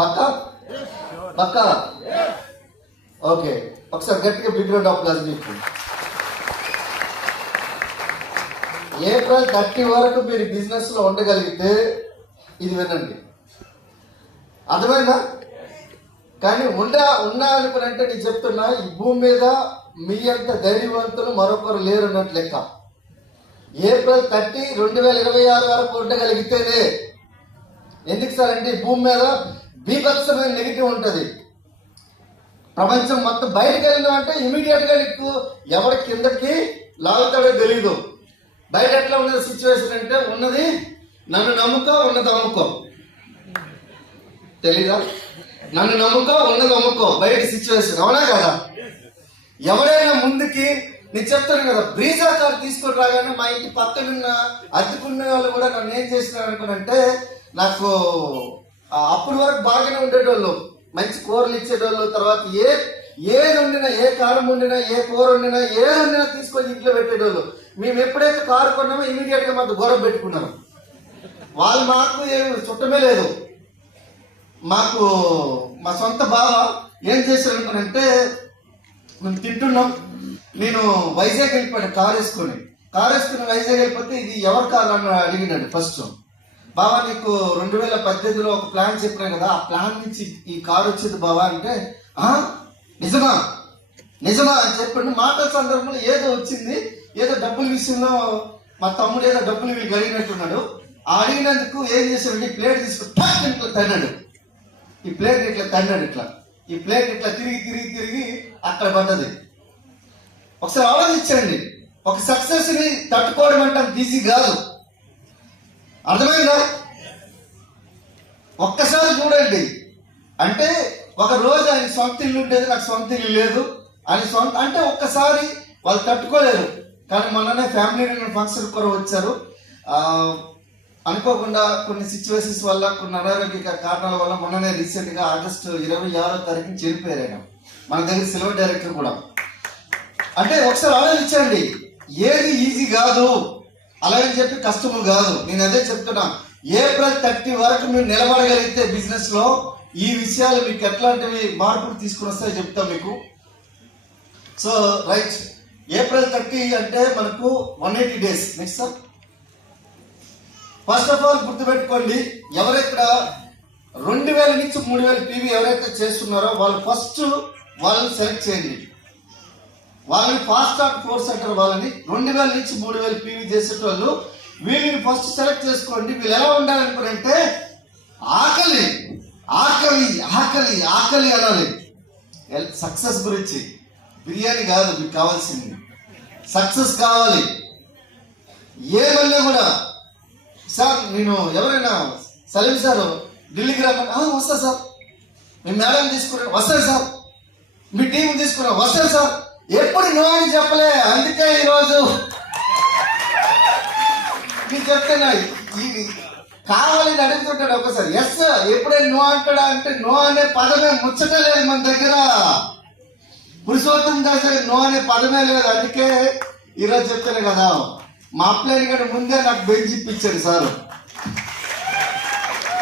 పక్కా పక్కా okay, ఒకసారి గట్టిగా big round of applause మీకు. ఏప్రిల్ 30 వరకు మీరు బిజినెస్ లో ఉండగలిగితే ఇది వినండి, అర్థమైందా? కానీ ఉన్నా అనుకునంటే నేను చెప్తున్నా, ఈ భూమి మీద మీ అంత ధైర్యవంతులు మరొకరు లేరు అన్నట్లు లెక్క. ఏప్రిల్ 30, 2026 వరకు ఉండగలిగితేనే. ఎందుకు సార్ అంటే ఈ భూమి మీద బీభత్సమైన నెగిటివ్ ఉంటుంది. ప్రపంచం మొత్తం బయటకు వెళ్ళినా అంటే ఇమీడియట్ గా నీకు ఎవరి కిందకి లాగుతాడో తెలీదు. బయట ఎట్లా ఉన్నది సిచ్యువేషన్ అంటే, ఉన్నది నన్ను నమ్ముకో ఉన్నది అమ్ముకో, తెలీదా? నన్ను నమ్ముకో ఉన్నది అమ్ముకో బయట సిచ్యువేషన్, అవునా కదా? ఎవరైనా ముందుకి నేను చెప్తాను కదా, బ్రీజా కార్ తీసుకొని రాగానే మా ఇంటి పక్కనున్న అద్దెకున్న వాళ్ళు కూడా నన్ను ఏం చేసినారు అనుకున్నంటే, నాకు అప్పటి వరకు బాగానే ఉండేటోళ్ళు, మంచి కూరలు ఇచ్చేటోళ్ళు. తర్వాత ఏది వండినా, ఏ కారం వండినా, ఏ కూర వండినా, ఏది వండినా తీసుకొని ఇంట్లో పెట్టేటోళ్ళు. మేము ఎప్పుడైతే కారు కొన్నామో ఇమీడియట్ గా మాకు గొడవ పెట్టుకున్నాం. వాళ్ళు మాకు ఏం చుట్టమే లేదు. మాకు మా సొంత బావ ఏం చేశారు అనుకున్నంటే, మేము తింటున్నాం, నేను వైజాగ్ వెళ్ళిపోయాను కారు వేసుకుని వైజాగ్ వెళ్ళిపోతే, ఇది ఎవరి కారు అని అడిగినాడు. ఫస్ట్ బావా నీకు 2018లో ఒక ప్లాన్ చెప్పినా కదా, ఆ ప్లాన్ నుంచి ఈ కారు వచ్చేది బావా అంటే, నిజమా నిజమా అని చెప్పండి. మాటల సందర్భంలో ఏదో వచ్చింది, ఏదో డబ్బుల విషయంలో మా తమ్ముడు ఏదో డబ్బులు వీళ్ళు అడిగినట్టున్నాడు. ఆ అడిగినందుకు ఏం చేశాడు, ఈ ప్లేట్ తీసుకుని ఇట్లా తన్నాడు. ఈ ప్లేట్ ఇట్లా తన్నాడు, ఈ ప్లేట్ ఇట్లా తిరిగి అక్కడ పడ్డది. ఒకసారి ఆలోచించండి, ఒక సక్సెస్ ని తట్టుకోవడం అంటే అంత ఈజీ కాదు, అర్థమైందా? ఒక్కసారి చూడండి. అంటే ఒక రోజు ఆయన సొంత ఇల్లు ఉండేది, నాకు సొంత ఇల్లు లేదు అని సొంత అంటే ఒక్కసారి వాళ్ళు తట్టుకోలేరు. కానీ మొన్ననే ఫ్యామిలీ రియూనియన్ ఫంక్షన్ కూడా వచ్చారు. అనుకోకుండా కొన్ని సిచ్యువేషన్స్ వల్ల, కొన్ని అనారోగ్య కారణాల వల్ల మొన్ననే రీసెంట్ గా ఆగస్టు 26వ చనిపోయారు ఆయన. మన దగ్గర సిల్వర్ డైరెక్టర్ కూడా. అంటే ఒకసారి ఆలోచించండి, ఏది ఈజీ కాదు, అలాగని చెప్పి కష్టము కాదు. నేను అదే చెప్తున్నా, ఏప్రిల్ 30 వరకు మీరు నిలబడగలిగితే బిజినెస్ లో ఈ విషయాలు మీకు ఎట్లాంటివి మార్పులు తీసుకుని వస్తాయో చెప్తాం మీకు. సో రైట్, ఏప్రిల్ 30 అంటే మనకు 180 days. Next sir, first of all గుర్తుపెట్టుకోండి, ఎవరైతే 2000 నుంచి 3000 PV ఎవరైతే చేస్తున్నారో వాళ్ళు ఫస్ట్ వాళ్ళని సెలెక్ట్ చేయండి. వాళ్ళని ఫాస్ట్ ట్రాక్ కోర్స్ అంటారు. వాళ్ళని 2000 నుంచి 3000 PV చేసేటోళ్ళు వీళ్ళని ఫస్ట్ సెలెక్ట్ చేసుకోండి. వీళ్ళు ఎలా ఉండాలనుకుంటే, ఆకలి ఆకలి ఆకలి ఆకలి అనాలి. సక్సెస్ గురించి బిర్యానీ కాదు మీకు కావాల్సింది, సక్సెస్ కావాలి. ఏమన్నా కూడా సార్ నేను ఎవరైనా సలీం సార్ ఢిల్లీకి రమ్మని, వస్తా సార్, మీ మేడం తీసుకున్నా వస్తాను సార్, మీ టీం తీసుకున్నా వస్తాను సార్, ఎప్పుడు నో అని చెప్పలే. అందుకే ఈరోజు మీకు చెప్తున్నా, కావాలని అడుగుతుంటాడు ఒకసారి, ఎస్ ఎప్పుడైనా నో అంటాడా అంటే, నో అనే పదమే ముచ్చట లేదు మన దగ్గర. పురుషోత్తం దాస్ నో అనే పదమే లేదు. అందుకే ఈరోజు చెప్తాను కదా, మా అప్లైన్ కంటే ముందే నాకు బెంచ్ ఇప్పించాడు సార్.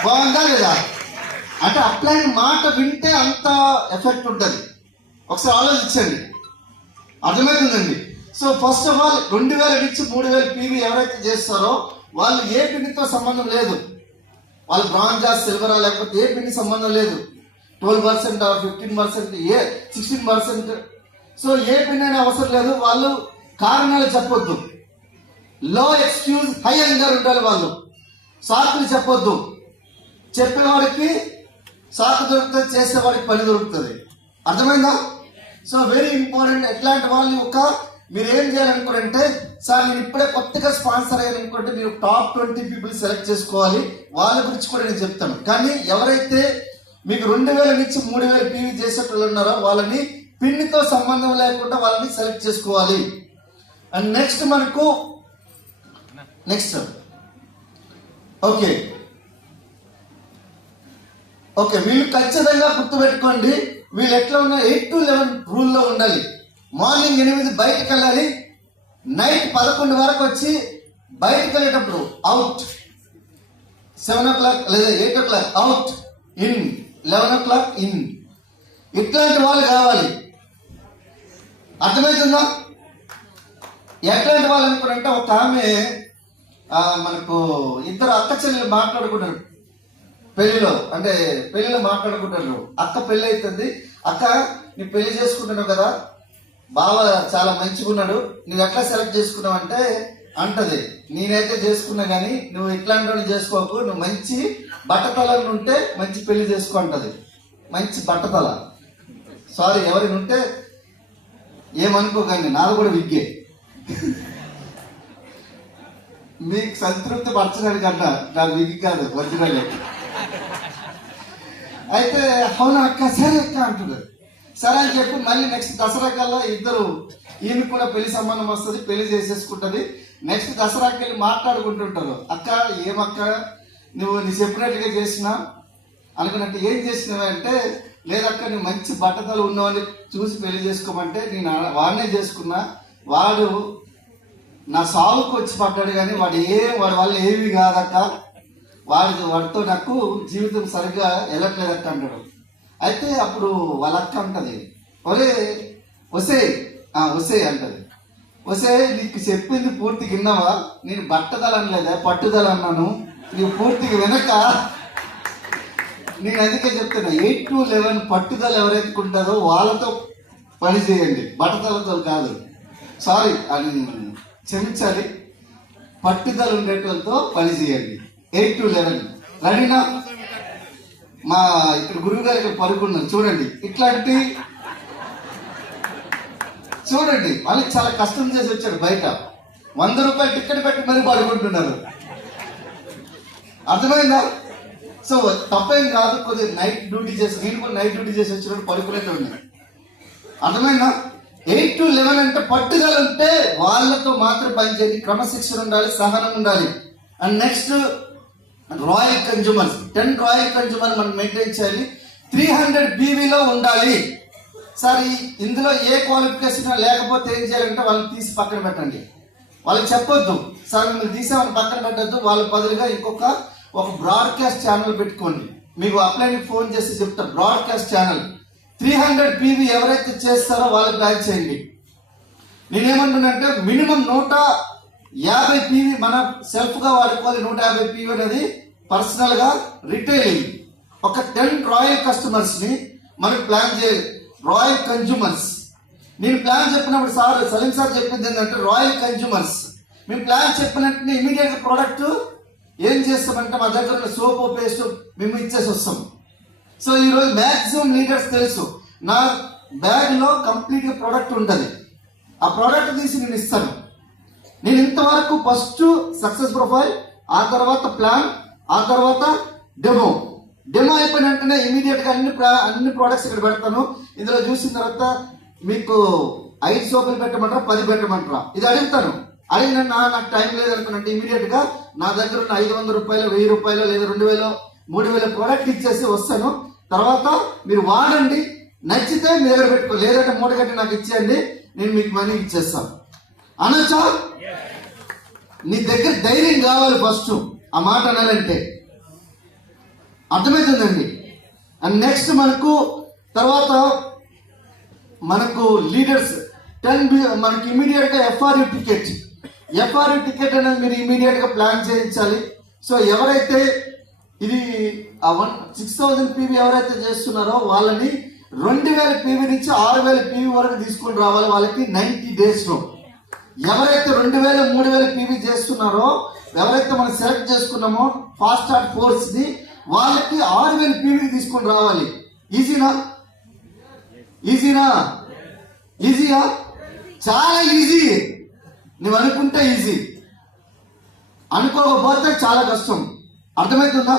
బాగుందా లేదా? అంటే అప్లైన్ మాట వింటే అంత ఎఫెక్ట్ ఉంటుంది. ఒకసారి ఆలోచించండి, అర్థమవుతుందండి. సో ఫస్ట్ ఆఫ్ ఆల్ 2000 నుంచి 3000 PV ఎవరైతే చేస్తారో వాళ్ళు ఏ పిన్నితో సంబంధం లేదు. వాళ్ళు బ్రాంజా సిల్వరా లేకపోతే ఏ పిన్ని సంబంధం లేదు. 12% 15% 16%. సో ఏ పిన్ అయినా అవసరం లేదు. వాళ్ళు కారణాలు చెప్పొద్దు, లో ఎక్స్క్యూజ్ హై యాంగర్ ఉండాలి. వాళ్ళు సాకులు చెప్పొద్దు. చెప్పేవాడికి సాకు దొరుకుతుంది, చేసేవాడికి పని దొరుకుతుంది. అర్థమైందా? So very important. ఎట్లాంటి వాళ్ళు మీరు ఏం చేయాలనుకుంటే, సార్ నేను ఇప్పుడే కొత్తగా స్పాన్సర్ అయ్యాలనుకుంటే మీరు టాప్ 20 people సెలెక్ట్ చేసుకోవాలి. వాళ్ళ గురించి కూడా నేను చెప్తాను. కానీ ఎవరైతే మీకు 2000 నుంచి 3000 PV చేసేటోళ్ళు ఉన్నారో వాళ్ళని పిన్నితో సంబంధం లేకుండా వాళ్ళని సెలెక్ట్ చేసుకోవాలి. అండ్ నెక్స్ట్ ఓకే వీళ్ళు ఖచ్చితంగా గుర్తుపెట్టుకోండి. వీళ్ళు ఎట్లా ఉన్నా 8 to 11 రూల్లో ఉండాలి. మార్నింగ్ 8 బయటకు వెళ్ళాలి, నైట్ 11 వరకు వచ్చి బయటకు వెళ్ళేటప్పుడు అవుట్, 7 o'clock లేదా 8 o'clock out, in 11 o'clock in. ఇట్లాంటి వాళ్ళు కావాలి. అర్థమవుతుందా? ఎట్లాంటి వాళ్ళు అనుకున్నారంటే, ఒక ఆమె మనకు ఇద్దరు అక్క చెల్లెలు మాట్లాడుకుంటారు పెళ్లిలో మాట్లాడుకుంటారు. అక్క పెళ్లి అవుతుంది, అక్క నీ పెళ్లి చేసుకుంటున్నావు కదా, బావ చాలా మంచిగా ఉన్నాడు, నువ్వు ఎట్లా సెలెక్ట్ చేసుకున్నావు అంటే అంటది, నేనైతే చేసుకున్నా కానీ నువ్వు ఇట్లాంటి చేసుకోకు, నువ్వు మంచి బట్టతల ఉంటే మంచి పెళ్లి చేసుకో అంటది. మంచి బట్టతల, సారీ ఎవరైనా ఉంటే ఏమనుకోకండి, నాది కూడా విగ్గే. మీకు సంతృప్తి పరచడానికి అన్నా, నాకు విగ్గి కాదు, ఒరిజినల్. అయితే అవునా అక్క, సరే అక్క అంటున్నారు. సరే అని చెప్పి మళ్ళీ నెక్స్ట్ దసరా కల్లా ఇద్దరు, ఈమె కూడా పెళ్లి సంబంధం వస్తుంది, పెళ్లి చేసేసుకుంటుంది. నెక్స్ట్ దసరాకి వెళ్ళి మాట్లాడుకుంటుంటారు. అక్క ఏమక్క నువ్వు చెప్పినట్టుగా చేసినా అనుకున్నట్టు ఏం చేసినావు అంటే, లేదక్క నువ్వు మంచి బట్టతలు ఉన్నవాడిని చూసి పెళ్లి చేసుకోమంటే నేను వాడినే చేసుకున్నా, వాడు నా సాగుకు వచ్చి పడ్డాడు కానీ వాడి వల్ల ఏవి కాదక్క, వాడితో నాకు జీవితం సరిగ్గా వెళ్ళట్లేదక్క అంటాడు. అయితే అప్పుడు వాళ్ళ అక్క అంటది, వసే అంటది, నీకు చెప్పింది పూర్తిగా విన్నావా, నేను బట్టదల అనలేదా పట్టుదల అన్నాను, నీవు పూర్తిగా వెనక. నేను అందుకే చెప్తున్నా, 8 to 11 పట్టుదల ఎవరైతే ఉంటుందో వాళ్ళతో పని చేయండి, బట్టదలతో కాదు. సారీ అని క్షమించాలి, పట్టుదల ఉండేటోళ్ళతో పని చేయండి. 8 to 11 రెడీనా? మా ఇక్కడ గురువు గారు ఇక్కడ పడుకున్నారు చూడండి. ఇట్లాంటి చూడండి, వాళ్ళకి చాలా కష్టం చేసి వచ్చాడు, బయట 100 రూపాయలు టికెట్ పెట్టి మరీ పడుకుంటున్నారు. అర్థమైందా? సో తప్పేం కాదు, కొద్దిగా నైట్ డ్యూటీ చేసి, నేను కూడా నైట్ డ్యూటీ చేసి వచ్చినప్పుడు పడుకునేట్టు ఉన్నాయి. అర్థమైందా? 8 to 11 అంటే పట్టుదల ఉంటే వాళ్ళతో మాత్రం పనిచేయండి, క్రమశిక్షణ ఉండాలి, సహనం ఉండాలి. And next royal consumers, 10 royal consumer మనం మెయింటైన్ చేయాలి. 300 BVలో ఉండాలి. సార్ ఇందులో ఏ క్వాలిఫికేషన్ లేకపోతే ఏం చేయాలంటే వాళ్ళని తీసి పక్కన పెట్టండి. వాళ్ళకి చెప్పొద్దు సార్ మిమ్మల్ని తీసేవాళ్ళని పక్కన పెట్టద్దు, వాళ్ళ బదులుగా ఒక బ్రాడ్కాస్ట్ ఛానల్ పెట్టుకోండి. మీకు అప్లైన్కి ఫోన్ చేసి చెప్తారు, బ్రాడ్కాస్ట్ ఛానల్ 300 BV ఎవరైతే చేస్తారో వాళ్ళకి బ్యాచ్ చేయండి. నేనేమంటున్నానంటే మినిమం 150 PV మన సెల్ఫ్గా వాడుకోవాలి. 150 PV అనేది పర్సనల్గా రిటైలింగ్. ఒక 10 రాయల్ కస్టమర్స్ని మనకు ప్లాన్ చేయాలి, రాయల్ కన్జ్యూమర్స్. నేను ప్లాన్ చెప్పినప్పుడు సలీం సార్ చెప్పింది ఏంటంటే రాయల్ కన్జ్యూమర్స్. మేము ప్లాన్ చెప్పినట్టు ఇమీడియట్గా ప్రోడక్ట్ ఏం చేస్తామంటే మా దగ్గర సోపు పేస్ట్ మేము ఇచ్చేసి వస్తాం. సో ఈరోజు మ్యాక్సిమం లీడర్స్ తెలుసు, నా బ్యాగ్లో కంప్లీట్గా ప్రోడక్ట్ ఉంటుంది, ఆ ప్రోడక్ట్ తీసి నేను ఇస్తాను. నేను ఇంతవరకు ఫస్ట్ సక్సెస్ ప్రొఫైల్, ఆ తర్వాత ప్లాన్, ఆ తర్వాత డెమో అయిపోయిన వెంటనే ఇమీడియట్గా అన్ని ప్రోడక్ట్స్ ఇక్కడ పెడతాను. ఇందులో చూసిన తర్వాత మీకు 5 సోపులు పెట్టమంటారా 10 పెట్టమంటారా ఇది అడుగుతాను. అడిగిన నాకు టైం లేదనుకున్నట్టు ఇమీడియట్గా నా దగ్గర ఉన్న 500 రూపాయలు 1000 రూపాయలు లేదా 2000 3000 ప్రోడక్ట్ ఇచ్చేసి వస్తాను. తర్వాత మీరు వాడండి, నచ్చితే మీ దగ్గర పెట్టుకో, లేదంటే మూట కట్టి నాకు ఇచ్చేయండి, నేను మీకు మనీ ఇచ్చేస్తాను అనొచ్చా? నీ దగ్గర ధైర్యం కావాలి ఫస్ట్ ఆ మాట అనాలంటే. అర్థమవుతుందండి? అండ్ నెక్స్ట్ తర్వాత మనకు లీడర్స్ 10 మనకి ఇమీడియట్గా FRU టికెట్ అనేది మీరు ఇమీడియట్గా ప్లాన్ చేయించాలి. సో ఎవరైతే ఇది 6000 PV ఎవరైతే చేస్తున్నారో వాళ్ళని 2000 PV నుంచి 6000 PV వరకు తీసుకొని రావాలి. వాళ్ళకి 90 daysలో ఎవరైతే 2000 3000 PV చేస్తున్నారో, ఎవరైతే మనం సెలెక్ట్ చేసుకున్నామో ఫాస్ట్ స్టార్ట్ ఫోర్స్ని, వాళ్ళకి 6000 PV తీసుకొని రావాలి. ఈజీయా? చాలా ఈజీ. నువ్వు అనుకుంటే ఈజీ, అనుకోకపోతే చాలా కష్టం. అర్థమవుతుందా?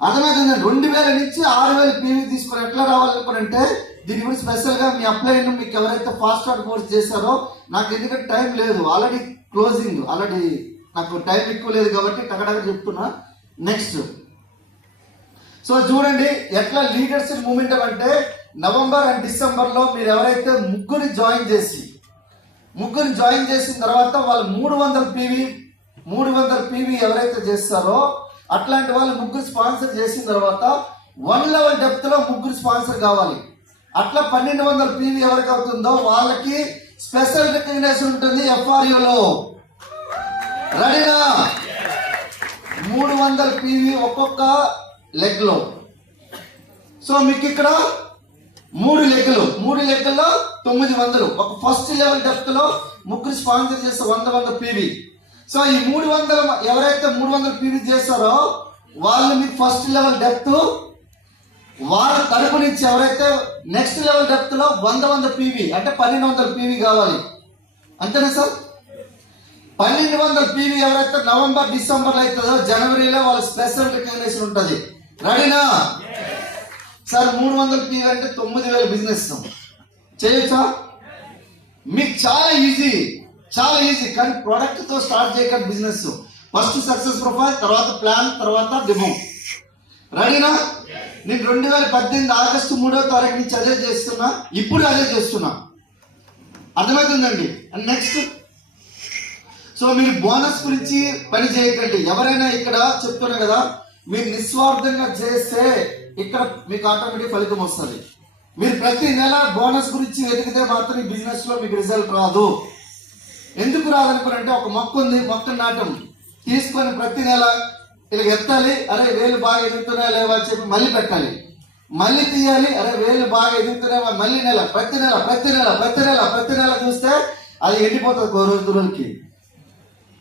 2000 నుంచి 6000 PV తీసుకొని ఎట్లా రావాలనుకోనంటే, దీని గురించి స్పెషల్గా మీ అప్లైన్ మీకు ఎవరైతే ఫాస్ట్ ట్రాక్ కోర్స్ చేశారో, నాకు ఎందుకంటే టైం లేదు, ఆల్రెడీ క్లోజింగ్, నాకు టైం ఎక్కువ లేదు కాబట్టి టకటక చెప్తున్నా. నెక్స్ట్ సో చూడండి ఎట్లా లీడర్స్ మూమెంట్ అంటే, నవంబర్ అండ్ డిసెంబర్లో మీరు ఎవరైతే ముగ్గురు జాయిన్ చేసిన తర్వాత వాళ్ళు 300 PV ఎవరైతే చేస్తారో అట్లాంటి వాళ్ళు ముగ్గురు స్పాన్సర్ చేసిన తర్వాత 1 లెవెల్ డెప్త్ లో 3 స్పాన్సర్ కావాలి. అట్లా 1200 PV ఎవరికి అవుతుందో వాళ్ళకి స్పెషల్ రికగ్నిషన్ ఉంటుంది FRUలో. రెడీనా? 300 PV ఒక్కొక్క లెగ్ లో. సో మీకు ఇక్కడ 3 లెగ్గుల్లో 900. ఒక ఫస్ట్ లెవెల్ డెప్త్ లో 3 స్పాన్సర్ చేస్తే 100 PV. సో ఈ 300 ఎవరైతే 300 PV చేస్తారో వాళ్ళు మీకు ఫస్ట్ లెవెల్ డెప్త్, వాళ్ళ తరపు నుంచి ఎవరైతే నెక్స్ట్ లెవెల్ డెప్త్ లో 100 PV అంటే 1200 PV కావాలి. అంతేనా సార్? 1200 PV ఎవరైతే నవంబర్ డిసెంబర్ అవుతుందో జనవరిలో వాళ్ళ స్పెషల్ రికగ్నిషన్ ఉంటుంది. రెడీనా? సార్ 300 PV అంటే 9000 బిజినెస్ చేయొచ్చా? మీకు చాలా ఈజీ కానీ ప్రొడక్ట్ తో స్టార్ట్ చేయకండి బిజినెస్. ఫస్ట్ సక్సెస్ ప్రొఫైల్, తర్వాత ప్లాన్, తర్వాత డెమో. రెడీనా? నేను 2018 ఆగస్టు 3వ తారీఖు నుంచి అదే చేస్తున్నా, ఇప్పుడు అదే చేస్తున్నా. అర్థమవుతుందండి? అండ్ నెక్స్ట్, సో మీరు బోనస్ గురించి పని చేయకండి. ఎవరైనా ఇక్కడ చెప్తున్నా కదా, మీరు నిస్వార్థంగా చేస్తే ఇక్కడ మీకు ఆటోమేటిక్ ఫలితం వస్తుంది. మీరు ప్రతి నెల బోనస్ గురించి వెతికితే మాత్రం ఈ బిజినెస్ లో మీకు రిజల్ట్ రాదు. ఎందుకు రాదనుకోనంటే, ఒక మొక్క ఉంది, మొక్క నాటం తీసుకొని ప్రతి నెల ఇలా ఎత్తాలి, అరే వేలు బాగా ఎదుగుతున్నాయా లేవా అని చెప్పి మళ్ళీ పెట్టాలి, మళ్ళీ తీయాలి, అరే వేలు బాగా ఎదుగుతున్నాయా, మళ్ళీ ప్రతి నెల చూస్తే అది ఎండిపోతుంది.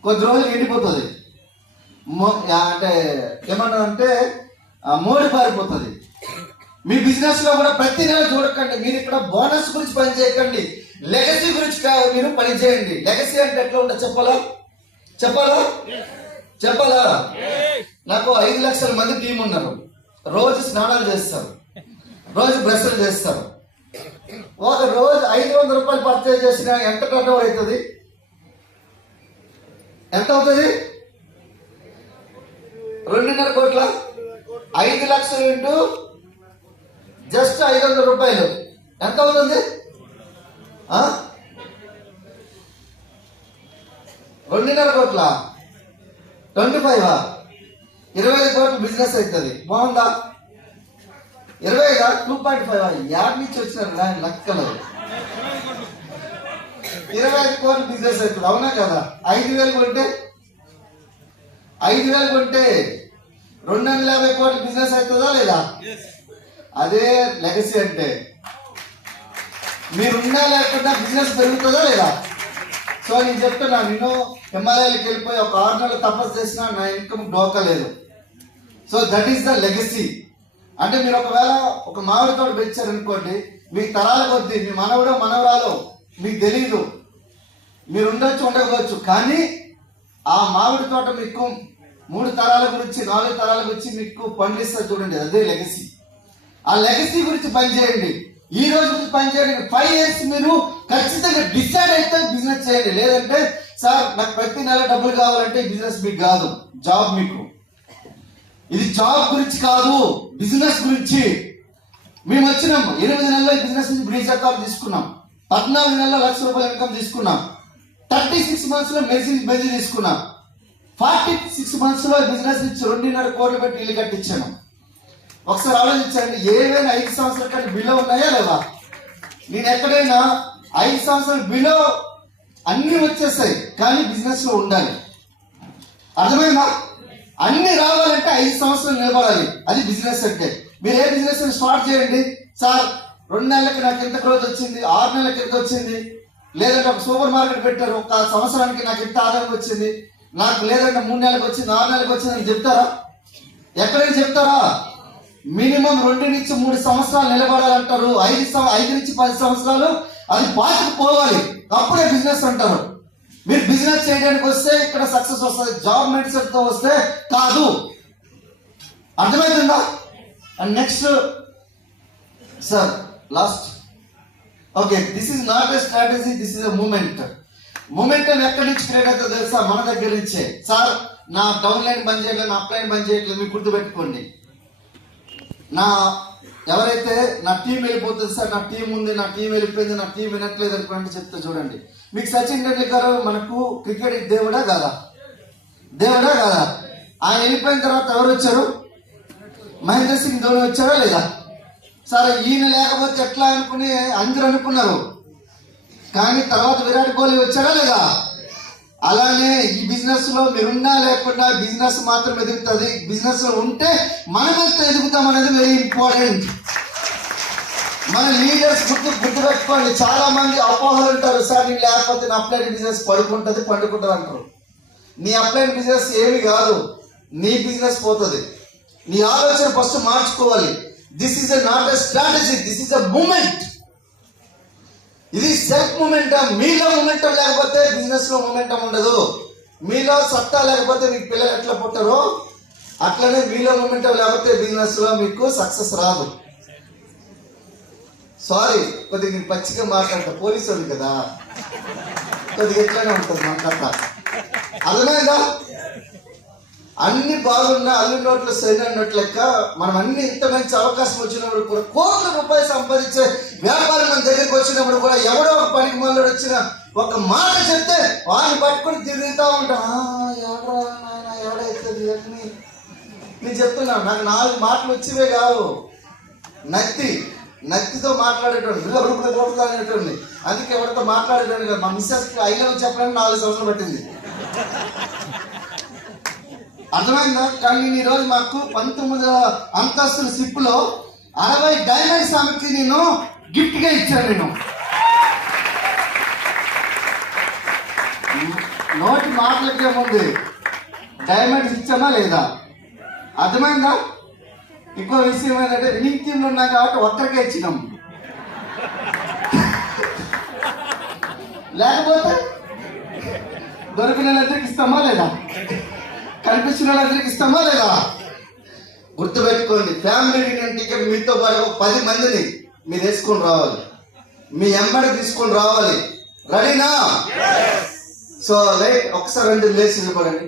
కొద్ది రోజులకి ఎండిపోతుంది. అంటే ఏమన్నా అంటే మోడి పారిపోతుంది. మీ బిజినెస్ లో కూడా ప్రతి నెల చూడకండి. మీరు ఇక్కడ బోనస్ గురించి పని చేయకండి, లెగసీ గురించి మీరు పని చేయండి. లెగసీ అంటే ఎట్లా ఉంటుంది చెప్పాలా? నాకు 5 లక్షల మంది టీం ఉన్నారు. రోజు స్నానాలు చేస్తారు, రోజు బ్రష్లు చేస్తారు. ఒక రోజు 500 రూపాయలు పర్చేజ్ చేసిన ఎంత టర్న్ ఓవర్ అవుతుంది? ఎంత అవుతుంది? 2.5 కోట్ల. 5 లక్షలు ఇంటూ జస్ట్ 500 రూపాయలు ఎంత అవుతుంది? 2.5 కోట్ల. 25 25 కోట్ల బిజినెస్ అవుతుంది. బాగుందా? 25 2.5 యాడ్ నుంచి వచ్చినారు దాని లెక్కలు. 25 కోట్ల బిజినెస్ అవుతుంది. అవునా కదా? 5,000 కొంటే 250 కోట్ల బిజినెస్ అవుతుందా లేదా? అదే లెగసీ అంటే. మీరున్నా లేకుండా బిజినెస్ పెరుగుతుందా లేదా? సో నేను చెప్తున్నా, నేను హిమాలయాలకు వెళ్ళిపోయి ఒక 6 నెలలు తపస్సు చేసినా నా ఇన్కమ్ డోకలేదు. So that is the legacy. అంటే మీరు ఒకవేళ ఒక మామిడి తోట పెంచారనుకోండి, మీ తరాల కొద్దీ, మీ మనవరాలు మీకు తెలీదు, మీరు ఉండకపోవచ్చు, కానీ ఆ మామిడి తోట మీకు 3 తరాల గురించి 4 తరాల గురించి మీకు పండిస్తారు. చూడండి, అదే లెగసీ. ఆ లెగసీ గురించి పనిచేయండి. ఈ రోజు గురించి పనిచేయండి. 5 years మీరు ఖచ్చితంగా డిసైడ్ అయితే బిజినెస్ చేయండి. లేదంటే సార్ నాకు ప్రతి నెల డబ్బులు కావాలంటే బిజినెస్ మీకు కాదు, జాబ్ మీకు. ఇది జాబ్ గురించి కాదు, బిజినెస్ గురించి. మేము వచ్చినాం 8 నెలల్లో ఈ బిజినెస్ నుంచి బ్రీజా కార్ తీసుకున్నాం. 14 నెలల్లో ₹1,00,000 ఇన్కమ్ తీసుకున్నాం. 36 months లో మెర్సిడీస్ తీసుకున్నాం. 46 months లో బిజినెస్ నుంచి 2.5 కోట్లు పెట్టి ఇల్లు కట్టించాను. ఒకసారి ఆలోచించండి, ఏవైనా 5 సంవత్సరాల కంటే బిలో ఉన్నాయా లేదా? నేను ఎక్కడైనా 5 సంవత్సరాలు బిలో అన్ని వచ్చేస్తాయి, కానీ బిజినెస్ లో ఉండాలి. అర్థమైందా? అన్ని రావాలంటే 5 సంవత్సరాలు నిలబడాలి. అది బిజినెస్ అంటే. మీరు ఏ బిజినెస్ స్టార్ట్ చేయండి. సార్ 2 నెలలకి నాకు ఎంత గ్రోత్ వచ్చింది, 6 నెలలకి ఎంత వచ్చింది, లేదంటే ఒక సూపర్ మార్కెట్ పెట్టారు, ఒక సంవత్సరానికి నాకు ఎంత ఆదాయం వచ్చింది, నాకు లేదంటే 3 నెలలకు వచ్చింది, 6 నెలలకు వచ్చింది అని చెప్తారా? ఎక్కడైనా చెప్తారా? మినిమం 2 నుంచి 3 సంవత్సరాలు నిలబడాలంటారు. 5 నుంచి 10 సంవత్సరాలు అది పోవాలి, అప్పుడే బిజినెస్ అంటారు. మీరు బిజినెస్ చేయడానికి వస్తే ఇక్కడ సక్సెస్ వస్తుంది, జాబ్ మైండ్ సెట్ తో వస్తే కాదు. అర్థమవుతుందా? And next sir last, okay, this is not a strategy, this is a moment. Momentum ఎక్కడి నుంచి క్రియేట్ అవుతుందో తెలుసా? మన దగ్గర నుంచే. సార్ నా డౌన్ లైన్ బంద్ చేయలేదు, నా అప్ లైన్ బంద్ చేయట్లేదు, మీరు గుర్తుపెట్టుకోండి. ఎవరైతే నా టీం వెళ్ళిపోతుంది సార్, నా టీం ఉంది, నా టీం వెళ్ళిపోయింది, నా టీం వినట్లేదు అనుకోండి చెప్తే చూడండి. మీకు సచిన్ టెండూల్కర్ మనకు క్రికెట్ దేవుడా కాదా? ఆయన వెళ్ళిపోయిన తర్వాత ఎవరు వచ్చారు? మహేంద్ర సింగ్ ధోని వచ్చాడా లేదా? సరే ఈయన లేకపోతే ఎట్లా అనుకుని అందరూ అనుకున్నారు, కానీ తర్వాత విరాట్ కోహ్లీ వచ్చాడా లేదా? అలానే ఈ బిజినెస్ లో మీరున్నా లేకుండా బిజినెస్ మాత్రం ఎదుగుతుంది. బిజినెస్ లో ఉంటే మనమెంత ఎదుగుతాం అనేది వెరీ ఇంపార్టెంట్. మన లీడర్స్ గుర్తుపెట్టుకోండి. చాలా మంది అపోహలు ఉంటారు, సార్ నేను లేకపోతే నా అప్లైన్ బిజినెస్ పండుకుంటుంది అంటారు. నీ అప్లైన్ బిజినెస్ ఏమి కాదు, నీ బిజినెస్ పోతుంది. నీ ఆలోచన ఫస్ట్ మార్చుకోవాలి. This is not a strategy, this is a moment. ఇది సెల్ఫ్ మూమెంటం. మీలో మూమెంటం లేకపోతే బిజినెస్ లో మూమెంటం ఉండదు. మీలో సత్తా లేకపోతే మీకు పిల్లలు ఎట్లా పుట్టరో అట్లనే మీలో మూమెంటం లేకపోతే బిజినెస్ లో మీకు సక్సెస్ రాదు. సారీ, కొద్దిగా నేను పచ్చిగా మాట్లాడతా, పోలీసు ఉంది కదా, కొద్దిగా ఎట్లానే ఉంటుంది మన కథ. అర్థమైందా? అన్ని బాగున్నా అల్లు నోట్లు సరైనట్టు లెక్క మనం అన్ని ఇంత మంచి అవకాశం వచ్చినప్పుడు కూడా కోట్ల రూపాయలు సంపాదించే వ్యాపారం మన దగ్గరికి వచ్చినప్పుడు కూడా ఎవడో ఒక పనికి మొదలు వచ్చిన ఒక మాట చెప్తే వాడిని పట్టుకుని తిరుగుతూ ఉంటాం. ఎవడైతుంది అని నేను చెప్తున్నాను. నాకు 4 మాటలు వచ్చేవే కావు, నత్తితో మాట్లాడేటోండి, అనేటోండి. అందుకే ఎవరితో మాట్లాడేటోండి కదా. మా మిస్సెస్ ఐ లవ్ చెప్పడానికి 4 సంవత్సరాలు పట్టింది. అర్థమైందా? కానీ నేను ఈరోజు మాకు 19వ అంతస్తుల షిప్ లో 60 డైమండ్స్ ఆమెకి నేను గిఫ్ట్ గా ఇచ్చాను. నేను నోటి మాటలకే ముందు డైమండ్స్ ఇచ్చామా లేదా? అర్థమైందా? ఇంకో విషయం ఏంటంటే వినింగ్ టీంలో ఉన్నాం కాబట్టి ఒక్కరికే ఇచ్చినాం, లేకపోతే దొరికిన వాళ్ళందరికి ఇస్తామా లేదా? కనిపించిన వాళ్ళందరికి ఇస్తామా లేదా? గుర్తుపెట్టుకోండి, ఫ్యామిలీ రియూనియన్ టికెట్ మీతో పాటు 10 మందిని మీరు వేసుకొని రావాలి, మీ ఎంబడి తీసుకొని రావాలి. రెడీనా? సో లైట్ ఒకసారి 2 లేచి నిలబడండి.